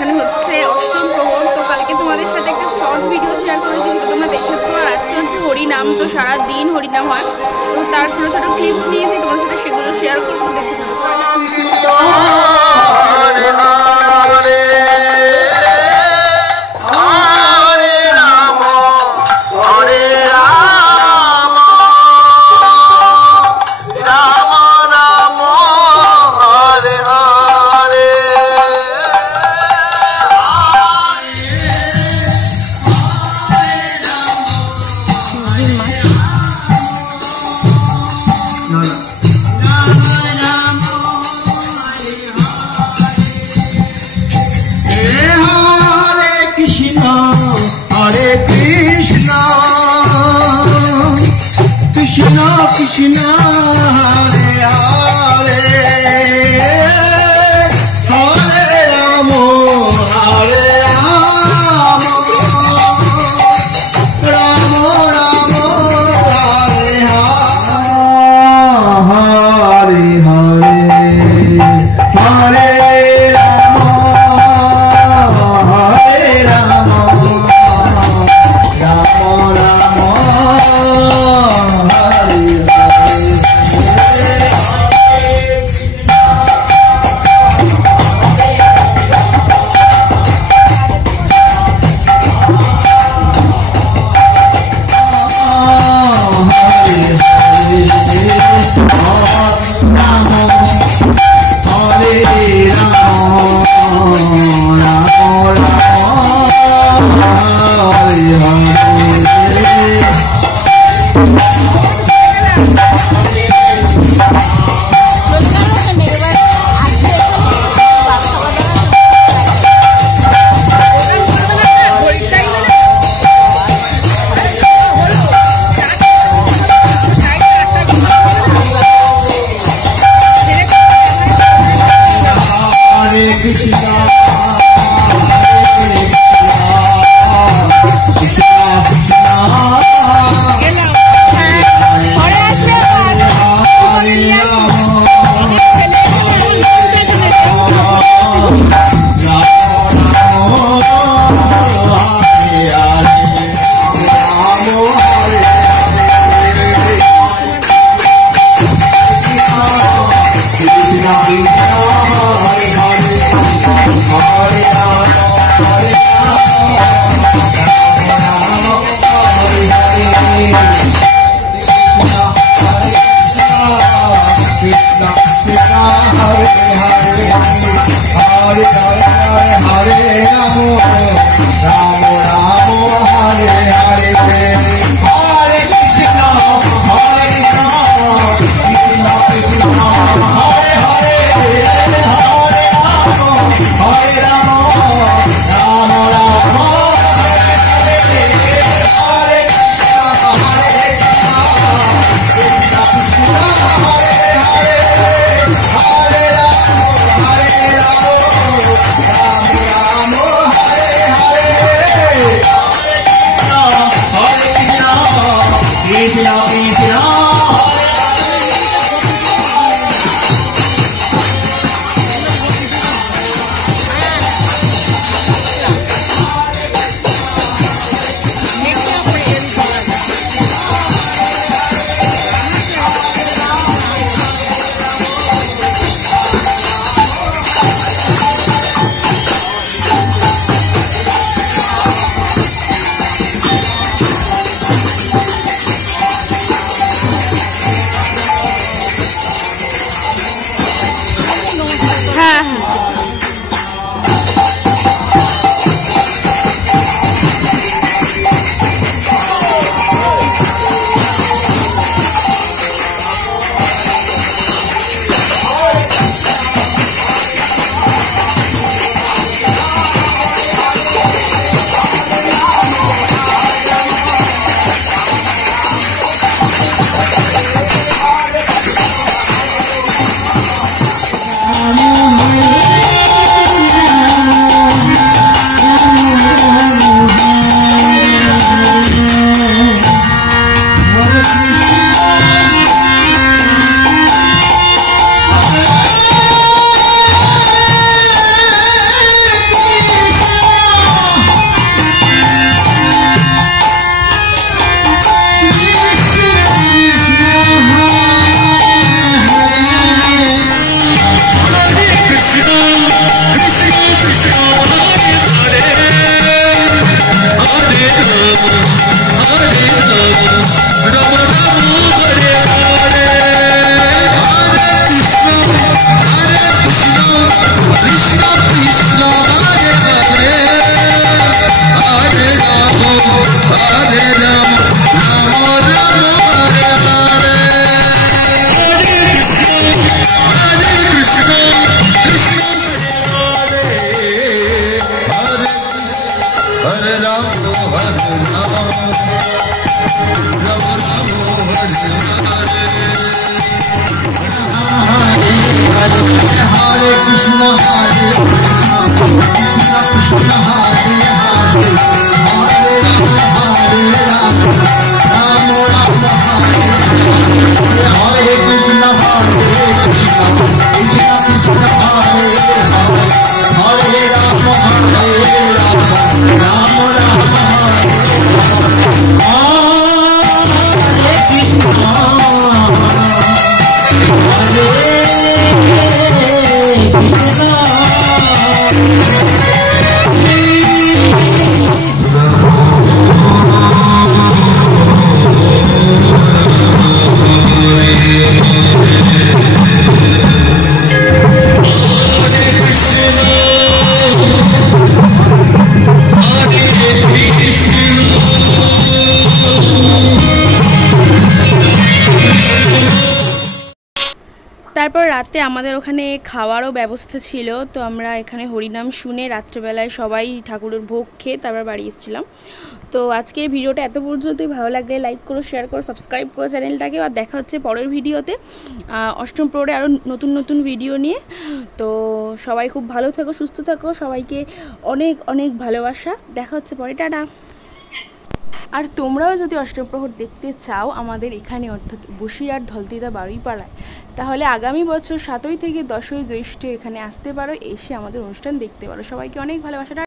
এখানে হচ্ছে অষ্টম প্রহর। তো কালকে তোমাদের সাথে একটা শর্ট ভিডিও শেয়ার করেছি, সেটা তোমরা দেখেছো। আর আজকে হচ্ছে হরিনাম, তো সারা দিন হরিনাম হয়। তো তার ছোট ছোট ক্লিপস নিয়েছি তোমাদের সাথে, সেগুলো শেয়ার করবো, দেখতে থাকো। Krishna Hare Hare Hare Rama Hare Rama Rama Rama Hare Hare Hare Hare Rama Hare Rama Hare Ram, Hare Krishna, Hare Krishna, Hare Hare, Hare Ram, Ram Ram, Hare Krishna, Hare Krishna, Krishna Krishna, Hare Hare, Hare Ram, Ram Ram, Hare Krishna, তারপর রাতে আমাদের ওখানে খাওয়ারও ব্যবস্থা ছিল, তো আমরা এখানে হরিনাম শুনে রাত্রেবেলায় সবাই ঠাকুরের ভোগ খেয়ে তারপর বাড়ি এসেছিলাম। তো আজকের ভিডিওটা এত পর্যন্তই। ভালো লাগলে লাইক করো, শেয়ার করো, সাবস্ক্রাইব করো চ্যানেলটাকে। আর দেখা হচ্ছে পরের ভিডিওতে অষ্টম প্রহরে আরও নতুন নতুন ভিডিও নিয়ে। তো সবাই খুব ভালো থাকো, সুস্থ থাকো, সবাইকে অনেক অনেক ভালোবাসা। দেখা হচ্ছে পরে, টাটা। আর তোমরাও যদি অষ্টম প্রহর দেখতে চাও আমাদের এখানে, অর্থাৎ বসিরহাট ধলতিদা বারুইপাড়ায়, তাহলে আগামী বছর 7ই থেকে 10ই জ্যৈষ্ঠ এখানে আসতে পারো, এসে আমাদের অনুষ্ঠান দেখতে পারো। সবাইকে অনেক ভালোবাসা।